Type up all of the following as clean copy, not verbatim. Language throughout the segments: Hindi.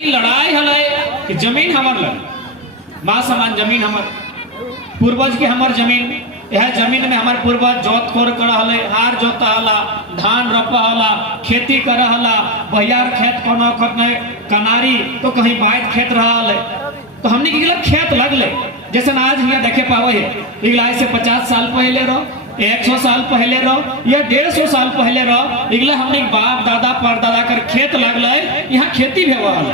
लड़ाई हलै कि जमीन हमर लग माँ समान जमीन हमर पूर्वज के हमर जमीन यह जमीन में हमार पूर्वज जोत कोर कर हले हार जोता हला धान रोपा हला खेती कर हला बहियार खेत कोनो करने कनारी तो कहीं बाइट खेत रहा हले तो हमने की खेत लगले जैसे आज यहाँ देखे पावे है इगला से 50 साल पहले रहो 100 साल पहले रहो या 150 साल पहले रहो इगला हमने बाप दादा परदादा कर खेत लगले यहाँ खेती व्यवहार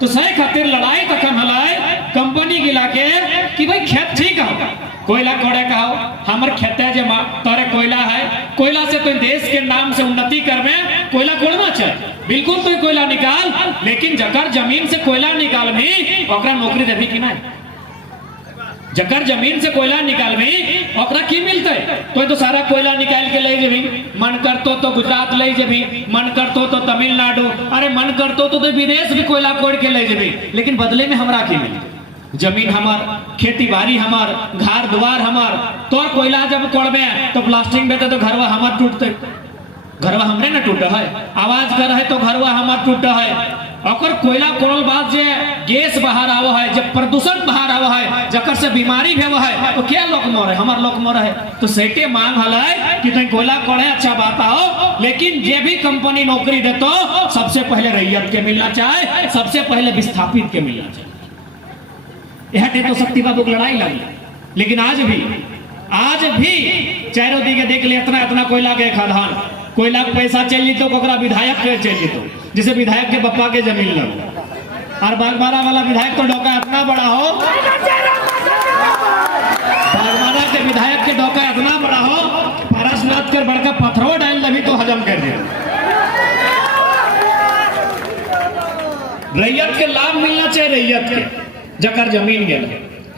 तो सही खातिर लड़ाई तखन हलाय कंपनी गिला के कि भाई खेत ठीक है कोयला कोड़े कहो हमर खेते जे तोरे कोयला है कोयला से तो देश के नाम से उन्नति करवे कोयला कोड़ना चाहिए बिल्कुल तो कोयला निकाल लेकिन जकर जमीन से कोयला निकाल भी ओकरा नौकरी देवी कि नहीं जकर जमीन से कोयला निकाल भी ओकरा की मिलते तो सारा कोयला निकाल के ले जेबी मन करतो तो गुजरात ले जेबी मन करतो तो तमिलनाडु अरे मन करतो तो विदेश भी कोयला कोड़ के ले जेबी लेकिन बदले में हमरा की मिलते जमीन हमार खेती बाड़ी हमार घर द्वार हमार तो कोयला जब कोड़बे तो प्लास्टिक बेटे तो घरवा हमार टूटते घरवा हमरे न टूटा है आवाज कर है तो घरवा हमार टूटा है और कोयला कोड़ल बाद जे गैस बाहर आवा है जब प्रदूषण बाहर आवा है जकर से बीमारी भेवा है तो क्या लोग मरे हमार लोग मरे है तो सेटे मांग हलाय कि तुम कोयला कोड़े अच्छा बात आओ लेकिन जे भी कंपनी नौकरी दे तो सबसे पहले रैयत के मिलना चाहे सबसे पहले विस्थापित के मिलना चाहिए यह तो शक्ति बाबू की लड़ाई लगी लेकिन आज भी चारों दिखे देख ले इतना इतना कोयला के खदान कोयला के पैसा चल तो कोकरा विधायक के चल तो जैसे विधायक के बप्पा के जमीन लग और बागबारा वाला विधायक तो डोका इतना बड़ा हो बागबारा के विधायक के डोका इतना बड़ा हो पारसनाथ कर बड़का पत्थरों डाल लगी तो हजम कर दे रैयत के लाभ मिलना चाहिए रैयत के जकर जमीन गया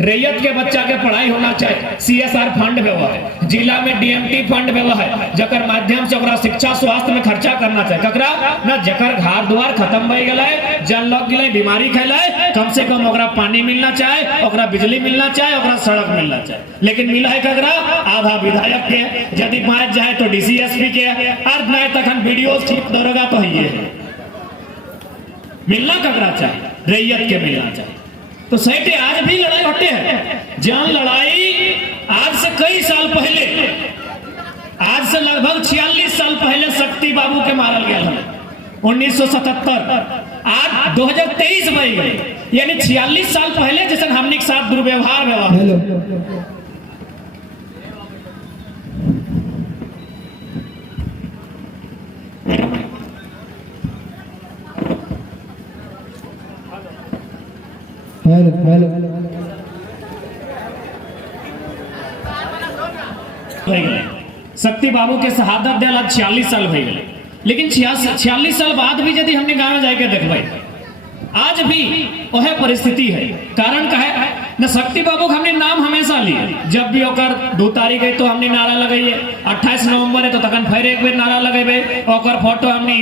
रैयत के बच्चा के पढ़ाई होना चाहिए CSR फंड व्यवहार है जिला में DMT फंड व्यवहार है जकर माध्यम से ओकरा शिक्षा स्वास्थ्य में खर्चा करना चाहिए ककरा ना जकर घर द्वार खत्म हो गए जल लग गए बीमारी फैले कम से कम ओकरा पानी मिलना चाहिए ओकरा बिजली मिलना चाहिए ओकरा सड़क मिलना चाहिए लेकिन मिला है ककरा आधा विधायक के यदि पाँच जाए तो DCSP के अर्ध नहीं तखन वीडियो ठीक दौड़ेगा तो ही मिलना ककरा चाहिए रैयत के मिलना चाहिए तो सैटे आज भी लड़ाई होते हैं जहां लड़ाई आज से कई साल पहले आज से लगभग 46 साल पहले शक्ति बाबू के मारल गया है 1977 आज 2023 बन गए यानी 46 साल पहले जैसे हमने के साथ दुर्व्यवहार शक्ति बाबू के शहादत दिल आज 46 साल हो गए लेकिन 46 साल बाद भी यदि हमने गाँव जाके देखबे आज भी वह परिस्थिति है कारण का है न शक्ति बाबू हमने नाम हमेशा लिए जब भी ओकर 2 तारीख है तो हमने नारा लगाइए 28 नवंबर है तो तखन फिर एक बेर नारा लगेबे ओकर फोटो हमने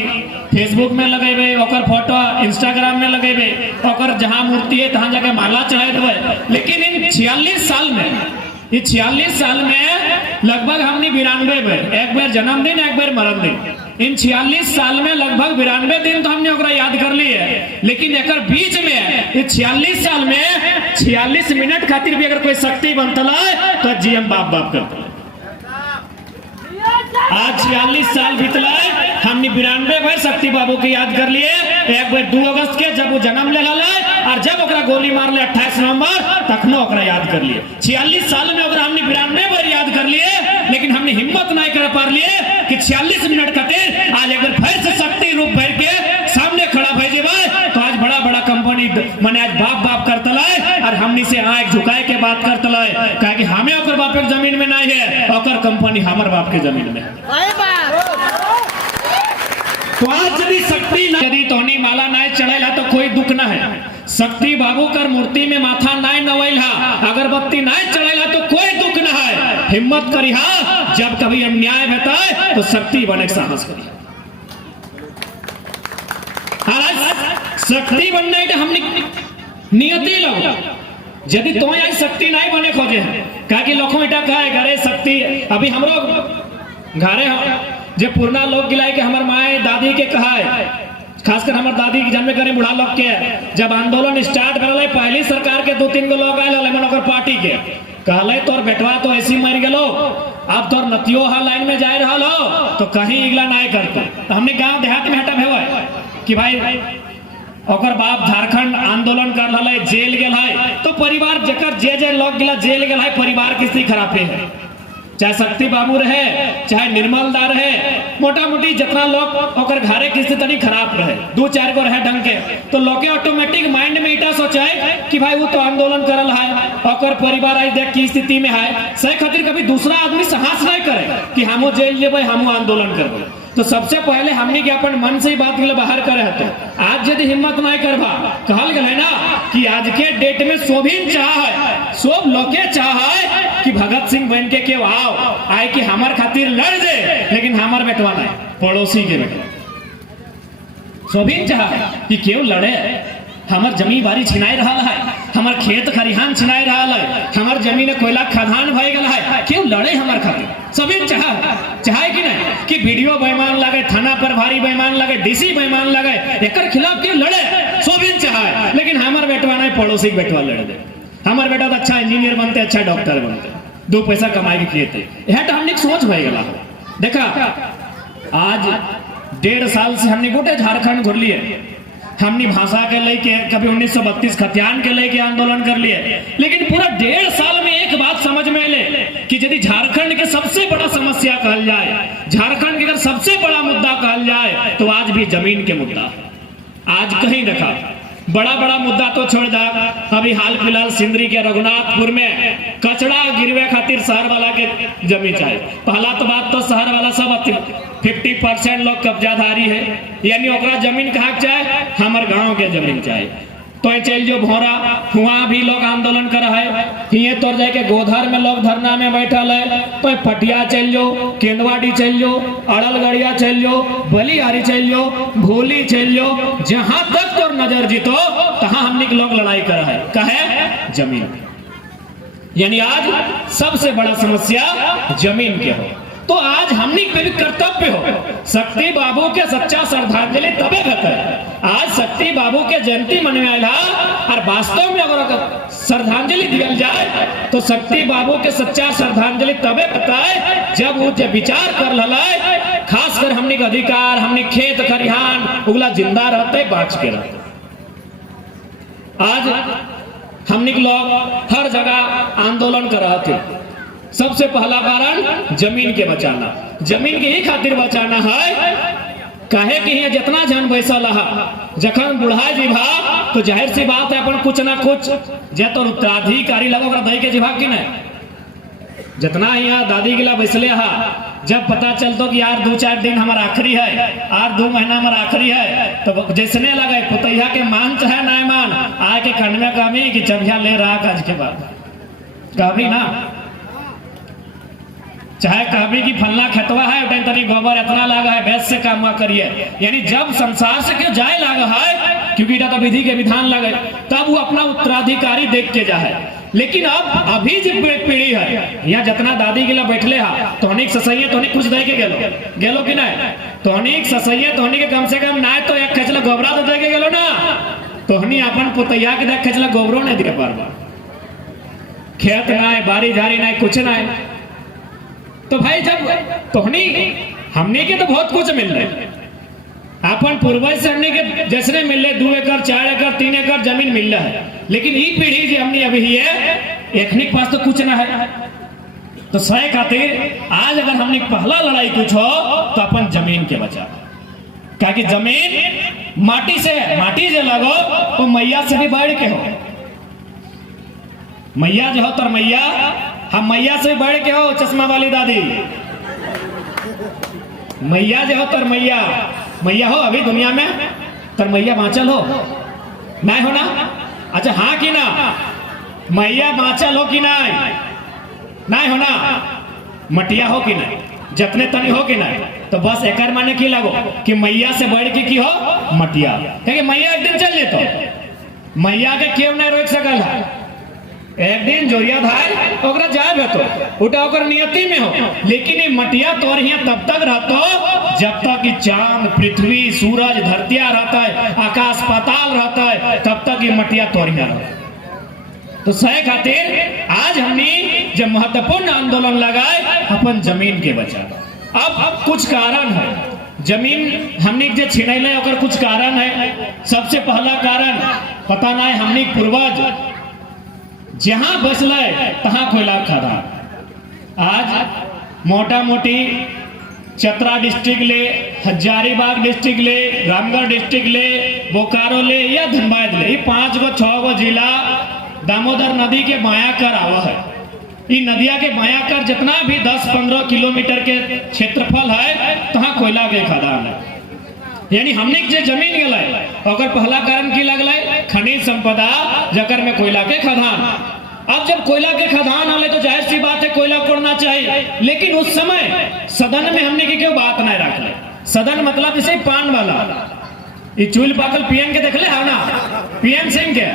फेसबुक में लगेबे ओकर फोटो इंस्टाग्राम में लगेबे ओकर जहां मूर्ति है तहां जाके माला चढ़ा देबे लेकिन इन 46 साल में लगभग हमने 92 बेर एक बेर जन्मदिन एक बेर मरणदिन इन 46 साल में लगभग 92 दिन तो हमने ओकरा याद कर ली है लेकिन एक बीच में 46 साल में 46 मिनट खातिर भी अगर कोई शक्ति बनतला तो जीएम बाप करता आज 46 साल बीतला हमने 92 बार शक्ति बाबू की याद कर लिए एक बार 2 अगस्त के जब वो जन्म ले और जब ओकरा गोली मार ले 28 नवंबर तखनो ओकरा याद कर लिए 46 साल में ओकरा हमने 92 बार याद कर लिए लेकिन हमने हिम्मत नहीं कर पा लिए कि 46 मिनट खातिर आज अगर फिर से शक्ति रूप भर के सामने खड़ा भई जेबे तो आज बड़ा बड़ा कंपनी माने आज बाप करतला और हमनी से आंख झुकाए के बात करतला काहे कि हमें ओकर बाप के जमीन में नहीं है ओकर कंपनी हमर बाप के जमीन में तो आज यदि शक्ति यदि तोहनी माला नहीं चढ़ेला तो कोई दुख ना है शक्ति बाबू कर मूर्ति में माथा नहीं नवैला अगरबत्ती नहीं चढ़ेला तो कोई दुख ना है हिम्मत करिहा जब कभी अन्याय होता है तो शक्ति बने के साहस करिहा शक्ति बनने के हमने नियति लगा यदि तो आज शक्ति नहीं बने खोजे कहा कि लोगों इटा कहे घरे शक्ति अभी हमरो घरे जे पुरना लोग गिलाए के हमार माए दादी के कहा है खासकर हमारे दादी के जन्म करे बुढ़ा लोग के जब आंदोलन स्टार्ट करल पहली सरकार के 2-3 गो लोग आए मनोकर पार्टी के कहले तोर बेटवा तो ऐसी मर गलो अब तोर नतियो हा लाइन में जाए रहा हो तो कहीं इगला नहीं करते। तो हमने गांव देहात में हटा भेवा कि भाई ओकर बाप झारखंड आंदोलन कर रहा है जेल गेल है तो परिवार जकर जे लोग गिला जेल गेल है परिवार की स्थिति खराब है, चाहे शक्ति बाबू रहे चाहे निर्मल दा रहे मोटा मोटी जितना लोग ओकर घरे की स्थिति तनी खराब रहे 2-4 गो रहे ढंग के तो लोग ऑटोमेटिक माइंड में इटा सोचे कि भाई वो तो आंदोलन करल है ओकर परिवार आज देख की स्थिति में है सही खातिर कभी दूसरा आदमी साहस नहीं करे कि हमो जेल जेबे हमो आंदोलन करबे। तो सबसे पहले हमने के अपन मन से ही बात के लिए बाहर करे हते आज यदि हिम्मत नहीं करबा कहल गल है ना कि आज के डेट में सोभिन चाह है सब लोके चाह है कि भगत सिंह बन के क्यों आओ आए कि हमार खातिर लड़ दे लेकिन हमार बेटवा नहीं पड़ोसी के बेटवा सोभिन चाह है कि क्यों लड़े हमार जमीन बारी छिनाई रहा है हमार खेत खरिहान छिनाई रहा है हमार जमीन कोयला खदान भय गल है क्यों लड़े हमार खातिर सभी चाहे कि नहीं कि वीडियो बेईमान लगे थाना पर भारी बेईमान लगे डीसी बेईमान लगे एकर खिलाफ क्यों लड़े सभी चाहे लेकिन हमार बेटवा नहीं पड़ोसी के बेटवा लड़ दे हमार बेटा तो अच्छा इंजीनियर बनते अच्छा डॉक्टर बनते 2 पैसा कमाए के किए यह तो हमने सोच भय गला देखा आज 1.5 साल से हमने गोटे झारखंड घुर लिए हमने भाषा के लेके कभी 1932 खतियान के लेके आंदोलन कर लिए लेकिन पूरा 1.5 साल में एक बात समझ में ले कि यदि झारखंड के सबसे बड़ा समस्या कहल जाए झारखंड के अगर सबसे बड़ा मुद्दा कहल जाए तो आज भी जमीन के मुद्दा आज कहीं देखा बड़ा मुद्दा तो छोड़ जा अभी हाल फिलहाल सिंदरी के रघुनाथपुर में कचड़ा गिरवे खातिर शहर वाला के जमीन चाहिए पहला तो बात तो शहर वाला सब 50% लोग कब्जाधारी है यानी ओकरा जमीन कहाँ चाहे हमारे गांव के जमीन चाहिए तो चल जो भोरा वहाँ भी लोग आंदोलन कर है ये तोड़ जाए के गोधर में लोग धरना में बैठल है तो पटिया चल जो केंदवाड़ी चल जो अड़लगढ़िया चल जो बलिहारी चल जो भोली चल जो जहां तक तोर नजर जीतो तहां हमने के लोग लड़ाई कर है कहे जमीन यानी आज सबसे बड़ा समस्या जमीन के हो तो आज हमने पे भी कर्तव्य हो शक्ति बाबू के सच्चा श्रद्धांजलि तबे है आज शक्ति बाबू के जयंती मनवाला और वास्तव में अगर श्रद्धांजलि दिया जाए तो शक्ति बाबू के सच्चा श्रद्धांजलि तबे बताए जब वो विचार कर ललाए खासकर हमने के अधिकार हमने खेत खरिहान उगला जिंदा रहते बाँच के रहते आज हमने लोग हर जगह आंदोलन कर रहे थे सबसे पहला कारण जमीन के बचाना जमीन के ही खातिर बचाना है कहे कि ये जितना जन बैसल जखन बुढ़ा जीभा तो जाहिर सी बात है अपन कुछ ना कुछ जे तो उत्तराधिकारी लगो दही के जीभा की नहीं जितना यहाँ दादी गिला बैसले जब पता चलतो कि यार 2-4 दिन हमारा आखिरी है और 2 महीना हमारा आखिरी है तो जैसने लगे पुतैया के मान चाहे ना मान आके कण में कमी कि चबिया ले रहा आज के बाद कभी ना चाहे कभी की फलना खतवा है तनी गोबर इतना लगा है वैसे से काम करिए यानी जब संसार से क्यों जाए लगा है क्योंकि तो विधि के विधान लगे तब वो अपना उत्तराधिकारी देख के जाए लेकिन अब अभी जो पीढ़ी है यहाँ जितना दादी गिला बैठले तो अनेक ससैया तो कुछ दे के गेलो कि नहीं तो अनेक ससैया तो के कम से कम ना तो एक खचला गोबरा तो दे के गेलो ना तो अपन पुतैया के देख खचला गोबरो नहीं दे पारबा खेत ना बारी झारी ना कुछ ना तो भाई जब तोहनी हमने के तो बहुत कुछ मिल रहे अपन पूर्वज से हमने के जैसे मिल रहे 2 एकड़ 4 एकड़ 3 एकड़ जमीन मिल रहा है लेकिन ये पीढ़ी जो हमने अभी है एखनिक पास तो कुछ ना है तो सही खातिर आज अगर हमने पहला लड़ाई कुछ हो तो अपन जमीन के बचा क्या कि जमीन माटी से है माटी जो लगो तो मैया से भी बढ़ के हो मैया जो हो तर मैया हम मैया से बढ़ के हो चश्मा वाली दादी मैया जो हो तर मैया हो अभी दुनिया में तर मैया बाँचल हो नहीं हो ना अच्छा हाँ कि ना मैया बाँचल हो कि नहीं हो ना मटिया हो कि नहीं जतने तनी हो कि नहीं तो बस एक माने की लगो कि मैया से बढ़ के की हो मटिया क्योंकि मैया एक दिन चल ले तो मैया के क्यों नहीं रोक सकल है एक दिन जोरिया धार ओकरा जाए तो उठा ओकर नियति में हो, लेकिन ये मटिया तोरिया तब तक रहतो जब तक कि चांद पृथ्वी सूरज धरतिया रहता है, आकाश पाताल रहता है, तब तक ये मटिया तोरिया रहता। तो सही खातिर आज हमने जब महत्वपूर्ण आंदोलन लगाए अपन जमीन के बचा। अब कुछ कारण है जमीन हमने जो छिनैले ओकर कुछ कारण है। सबसे पहला कारण पता ना है हमने पूर्वज जहां बसले तहां कोयला खदान। आज मोटा मोटी चतरा डिस्ट्रिक्ट ले, हजारीबाग डिस्ट्रिक्ट ले, रामगढ़ डिस्ट्रिक्ट ले, बोकारो ले या धनबाद ले, ये 5 गो 6 गो जिला दामोदर नदी के बाया कर आवा है। ये नदिया के बाया कर जितना भी 10-15 किलोमीटर के क्षेत्रफल है तहां कोयला के खदान है। यानी हमने जो जमीन गला और पहला कारण की लगल खनिज संपदा जकर में कोयला के खदान। अब जब कोयला के खदान आले तो जाहिर सी बात है कोयला कोड़ना चाहिए, लेकिन उस समय सदन में हमने की क्यों बात नहीं रख ले। सदन मतलब जैसे पान वाला ये चूल पाकल पीएन के देख ले है ना, पीएन सिंह के।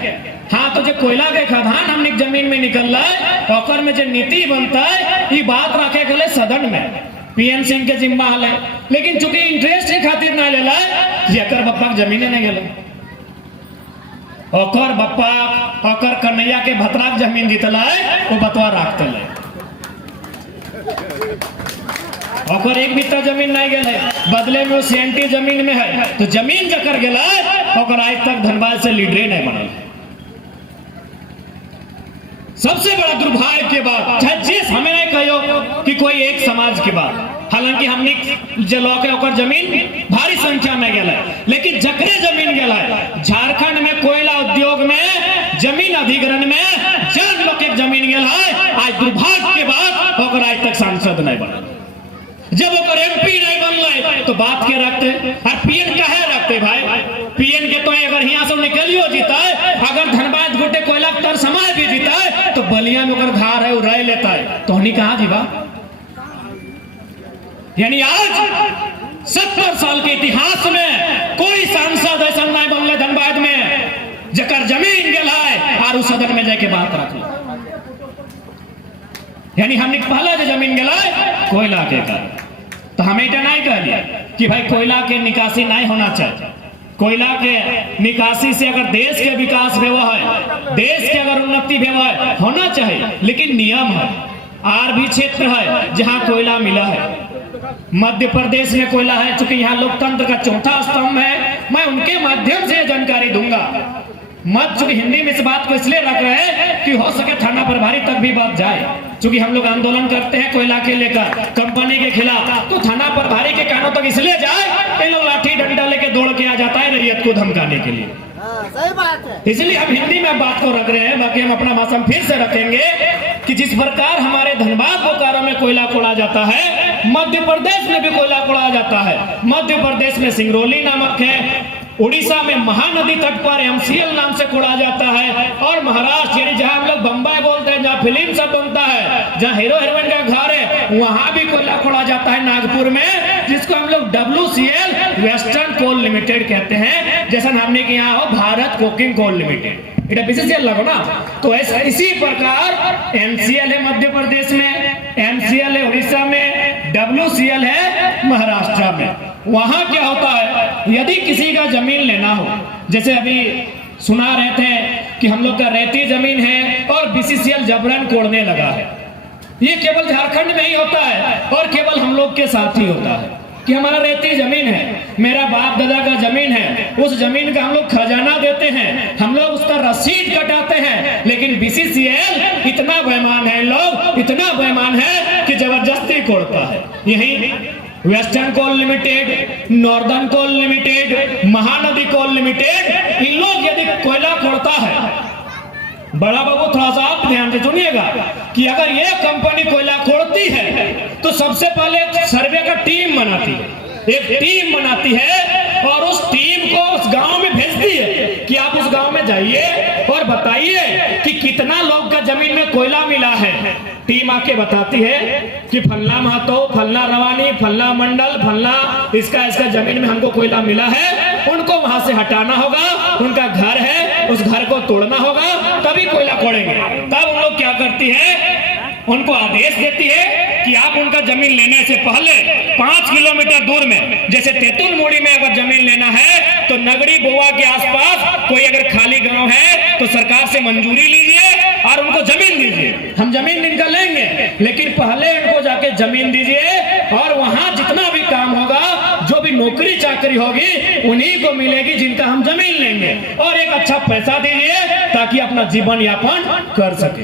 हाँ, तो जो कोयला के खदान हमने जमीन में निकल रहा है में जो नीति बनता है ये बात रखे गले सदन में पीएन सिंह के जिम्मा है, लेकिन चूंकि इंटरेस्ट के खातिर ना लेला जेकर बप्पा जमीने नहीं गेला, ओकर बप्पा ओकर कन्हैया के भतरा जमीन जीतला है वो बतवा रखते ले, ओकर एक बित्ता जमीन नहीं गेले, बदले में वो सीएनटी जमीन में है। तो जमीन जकर गेला ओकर आज तक धनबाद से लीडरे नहीं बनल। सबसे बड़ा दुर्भाग्य के बात जिस हमें नहीं कहो कि कोई एक समाज के बाद, हालांकि हमने जलो के ओकर जमीन भारी संख्या में गेला, लेकिन जकरे जमीन गेला झारखंड में कोयला उद्योग में जमीन अधिग्रहण में जन लोग के जमीन गेला, आज दुर्भाग्य के बाद ओकर आज तक सांसद नहीं बनल। जब ओकर एमपी नहीं बनल तो बात के रखते और पीएन काहे रखते भाई। पीएन के तो अगर यहाँ से निकलियो जीता है, अगर धनबाद गोटे कोयला तर समाज भी जीता है तो बलिया में अगर घर है वो रह लेता है तो हमने कहा जीवा। यानी आज 70 साल के इतिहास में कोई सांसद ऐसा नहीं बनले धनबाद में जकर जमीन गेला है और उस सदन में जाके बात रख लो। यानी हमने पहला जो जमीन गेला है कोयला के कारण, तो हमें इतना नहीं कह दिया कि भाई कोयला के निकासी नहीं होना चाहिए। कोयला के निकासी से अगर देश के विकास हुआ है, देश के अगर उन्नति हुआ है होना चाहिए, लेकिन नियम है। और भी क्षेत्र है जहां कोयला मिला है, मध्य प्रदेश में कोयला है, चूंकि यहाँ लोकतंत्र का चौथा स्तंभ है, मैं उनके माध्यम से जानकारी दूंगा। मत चूंकि हिंदी में इस बात को इसलिए रख रहे हैं कि हो सके थाना प्रभारी तक भी बात जाए, चूंकि हम लोग आंदोलन करते हैं कोयला के लेकर कंपनी के खिलाफ, तो थाना प्रभारी के कानों तक इसलिए जाए इन लोग लाठी डंडा लेके दौड़ के आ जाता है रैयत को धमकाने के लिए। सही बात है, इसलिए हम हिंदी में बात को रख रहे हैं। बाकी हम अपना भाषण फिर से रखेंगे कि जिस प्रकार हमारे धनबाद बोकारो में कोयला कोड़ा जाता है, मध्य प्रदेश में भी कोयला कोड़ा जाता है। मध्य प्रदेश में सिंगरौली नामक है, उड़ीसा में महानदी तट पर एमसीएल नाम से कोड़ा जाता है, और महाराष्ट्र यानी जहां हम लोग बम्बई बोलते हैं, जहां फिल्म सब बनता है, जहां हीरो हीरोइन का घर है, वहां भी कोयला कोड़ा जाता है नागपुर में, जिसको हम लोग WCL वेस्टर्न कोल लिमिटेड कहते हैं। जैसा हमने कि यहाँ हो भारत कोकिंग कोल लिमिटेड, इधर BCCL लगो ना। तो ऐसा इसी प्रकार MCL है मध्य प्रदेश में, MCL है उड़ीसा में, WCL है महाराष्ट्र में। वहां क्या होता है, यदि किसी का जमीन लेना हो, जैसे अभी सुना रहे थे कि हम लोग का रेती जमीन है और BCCL जबरन कोड़ने लगा है, ये केवल झारखंड में ही होता है और केवल हम लोग के साथ ही होता है कि हमारा रेती जमीन है, मेरा बाप दादा का जमीन है, उस जमीन का हम लोग खजाना देते हैं, हम लोग उसका रसीद कटाते हैं, लेकिन BCCL इतना बेईमान है, लोग इतना बेईमान है कि जबरदस्ती कोड़ता है। यही वेस्टर्न कोल लिमिटेड, नॉर्दर्न कोल लिमिटेड, महानदी कोल लिमिटेड, इन लोग यदि कोयला कोड़ता है, बड़ा बाबू थोड़ा सा आप ध्यान से सुनिएगा कि अगर ये कंपनी कोयला खोदती है तो सबसे पहले सर्वे का टीम बनाती है, एक टीम बनाती है और उस टीम को उस गांव में भेजती है कि आप उस गांव में जाइए और बताइए कि कितना लोग का जमीन में कोयला मिला है। टीम आके बताती है कि फल्ला महतो, फल्ला रवानी, फल्ला मंडल, फल्ला इसका जमीन में हमको कोयला मिला है, उनको वहां से हटाना होगा, उनका घर है उस घर को तोड़ना होगा तभी कोयला कोड़ेंगे। तब उन लोग क्या करती है, उनको आदेश देती है कि आप उनका जमीन लेने से पहले 5 किलोमीटर दूर में, जैसे तेतुल मोड़ी में अगर जमीन लेना है तो नगड़ी बोआ के आसपास कोई अगर खाली गांव है तो सरकार से मंजूरी लीजिए और उनको जमीन दीजिए। हम जमीन इनका लेंगे, लेकिन पहले इनको जाके जमीन दीजिए और वहां जितना भी काम होगा, जो भी नौकरी चाकरी होगी उन्हीं को मिलेगी जिनका हम जमीन लेंगे, और एक अच्छा पैसा दीजिए ताकि अपना जीवन यापन कर सके।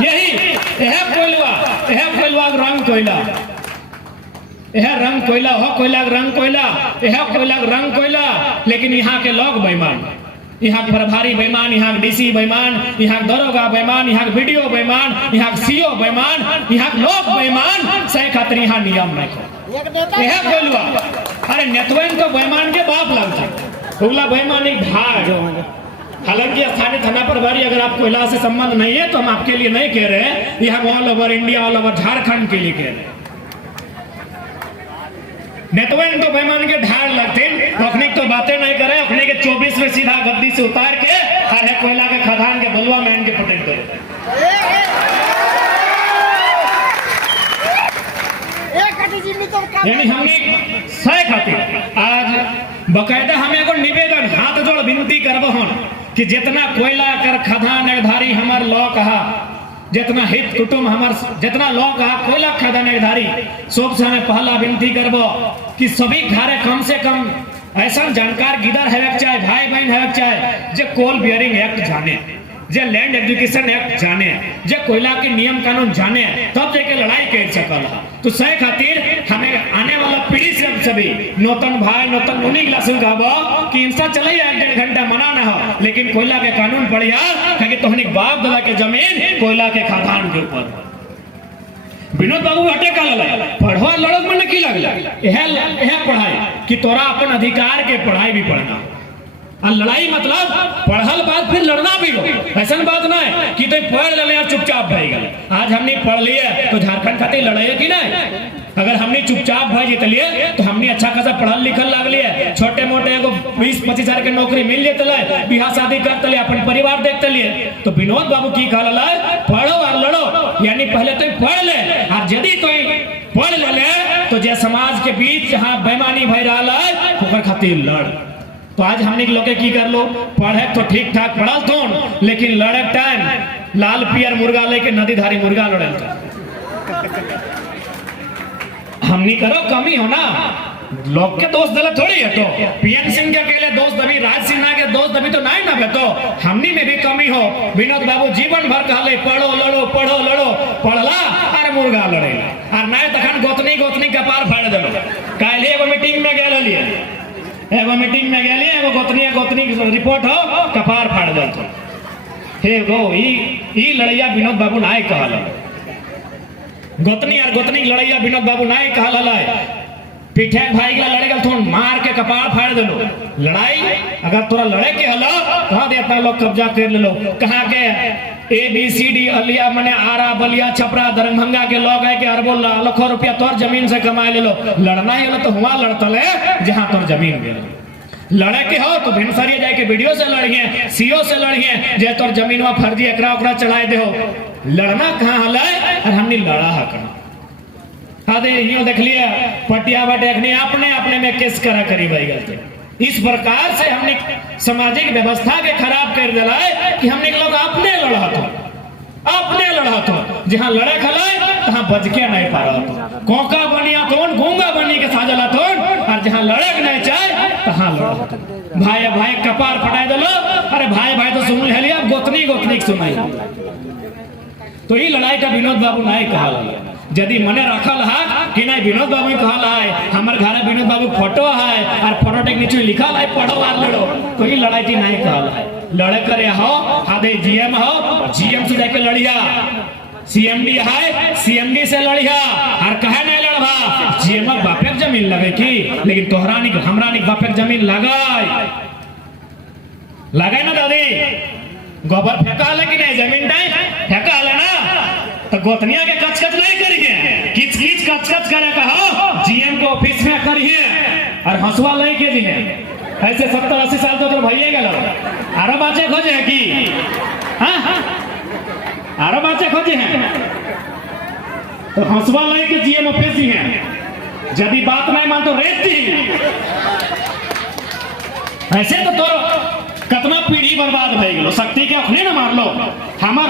यही कोयलवा रंग कोयला, यह रंग कोयला हो, कोयला रंग कोयला, यह कोयला रंग कोयला। लेकिन यहाँ के लोग बेईमान, यहाँ के प्रभारी बेईमान, यहाँ के डीसी बेईमान, यहाँ के दरोगा बेईमान, यहाँ के वीडियो बेईमान, यहाँ के सीओ बेईमान, यहाँ के लोग बेईमान। सही खातिर यहाँ नियम नहीं को यह कोयलवा। अरे नेतवन तो बेईमान के बाप लगता, उगला बेईमान एक भाग। हालांकि स्थानीय थाना प्रभारी अगर आप कोयला से संबंध नहीं है तो हम आपके लिए नहीं कह रहे हैं, ये हम all over India, all over Jharkhand के लिए कह रहे हैं। नेतवन तो बेईमान के ढाल लगते, अखनी तो बातें नहीं करे, अखनी के 24 में सीधा गद्दी से उतार के हर है कोयला के खदान के बलुआ में इनके पटेल करे। यानी हमने सही खातिर आज बकायदा हमें एगो निवेदन हाथ जोड़ विनती करब हन कि जितना कोयला कर खदान धारी हमार लॉ कहा, जितना हित कुटुंब हमार जितना लॉ कहा कोयला खदान धारी, सब से हमें पहला विनती करब कि सभी घरे कम से कम ऐसा जानकार गिदर है चाहे भाई बहन है चाहे जो कोल बियरिंग एक्ट जाने, जो लैंड एजुकेशन एक्ट जाने, जो कोयला के नियम कानून जाने, तब जाके लड़ाई कर सकल। तो सही खातिर हमें आने वाला पीढ़ी से सभी नौतन भाई नौतन उन्हीं क्लासों का कि इंसान चले 1-1.5 घंटा मना ना हो, लेकिन कोयला के कानून पढ़िया कि तोहनी बाप दादा के जमीन कोयला के खदान के ऊपर। विनोद बाबू हटे का लड़ा पढ़वा लड़क में की लगला यह पढ़ाई कि तोरा अपन अधिकार के पढ़ाई भी पढ़ना, और लड़ाई मतलब पढ़ल बाद फिर लड़ना भी हो। ऐसा बात ना है कि तो पढ़ ले चुपचाप भाई गए। आज हमने पढ़ लिए तो झारखंड खातिर लड़ाई कि नहीं? अगर हमने चुपचाप भाई जीत लिए तो हमने अच्छा खासा पढ़ल लिखल लग लिए, छोटे मोटे 20-25 हजार के नौकरी मिल जाते, बिहार शादी करते लिए, अपन परिवार देखते लिए। तो विनोद बाबू की कहला पढ़ो और लड़ो, यानी पहले तो पढ़ ले, और यदि तो पढ़ ले तो जे समाज के बीच जहाँ बेईमानी भई रहा है खातिर लड़। तो आज हमने लोग की कर लो, पढ़े तो ठीक ठाक पढ़ल तो, लेकिन लड़े टाइम लाल पियर मुर्गा लेके नदी धारी मुर्गा लड़े हमने करो कमी हो ना, लोग के दोस्त दल थोड़ी है। तो पीएन सिंह के अकेले दोस्त दबी, राज सिन्हा के दोस्त दबी तो नहीं ना बेटो, हमनी में भी कमी हो। विनोद बाबू जीवन भर कहले पढ़ो लड़ो पढ़ो लड़ो, पढ़ला और मुर्गा लड़ेला, और नहीं तखन गोतनी कपार फाड़ देलो। काल्हि एगो मीटिंग में गेल हलिए, एगो गोतनी रिपोर्ट हो कपार फाड़ दे। हे गो ई लड़ैया विनोद बाबू नाय कहल, गोतनी लड़ैया विनोद बाबू नाय कहल है। पीठे भाई गला लड़े गल तो मार के कपार फाड़ देलो। लड़ाई अगर तोरा लड़े के हला कहां देता लोग कब्जा कर ले लो, कहां के ABCD अलिया मने आरा बलिया छपरा दरभंगा के लोग है के अरबों लाखों रुपया तोर जमीन से कमा ले लो। लड़ना ही तो हुआ लड़तले जहां तोर जमीन गेल। लड़े के हो तो भिनसरिया जाए के वीडियो से लड़िए, सीओ से लड़िए, जे तोर जमीनवा फर्जी एकरा ओकरा चढ़ाए दे हो। लड़ना कहां हला और हमने लड़ा है कहां? आदे यो देख लिया पटिया बटे अपने अपने में केस करा करी भाई गलते। इस प्रकार से हमने सामाजिक व्यवस्था के खराब कर दिला है कि हमने लोग अपने लड़ा तो जहां लड़े खलाए तहां बच के नहीं पा रहा तो कोका बनिया तोन गूंगा बनी के साजला तोन, और जहां लड़े नहीं चाहे तहां लड़ा। भाई कपार फटाए दिलो। अरे भाई तो सुन लिया, गोतनी सुनाई। तो ये लड़ाई का विनोद बाबू नहीं कहा, यदि मने रखल है कि नहीं विनोद बाबू कहल है हमारे घर विनोद बाबू फोटो है और फोटो के नीचे लिखल है पढ़ो और लड़ो, तो ये लड़ाई थी नहीं कहल है। लड़े करे हो आधे GM हो, GM से जाके लड़िया, CMD है CMD से लड़िया, और कहे नहीं लड़वा GM बापे जमीन लगे की, लेकिन तोहरा हमरा बापे जमीन लगाए ना दादी, गोबर फेंका है कि नहीं, जमीन फेंका है ना, तो गोतनिया के कच नहीं करिए, किच कच करे कहो GM के ऑफिस में करिए, और हंसुआ नहीं के दिए ऐसे 70-80 साल तो भैया गल आरो बाचे खोजे है कि हाँ आरो बाचे खोजे हैं तो हंसवा लाई के जीएम ऑफिसी हैं यदि बात नहीं मान तो रेत दी ऐसे तो तोरो कितना पीढ़ी बर्बाद भई गेलो शक्ति के अखने न मारलो हमर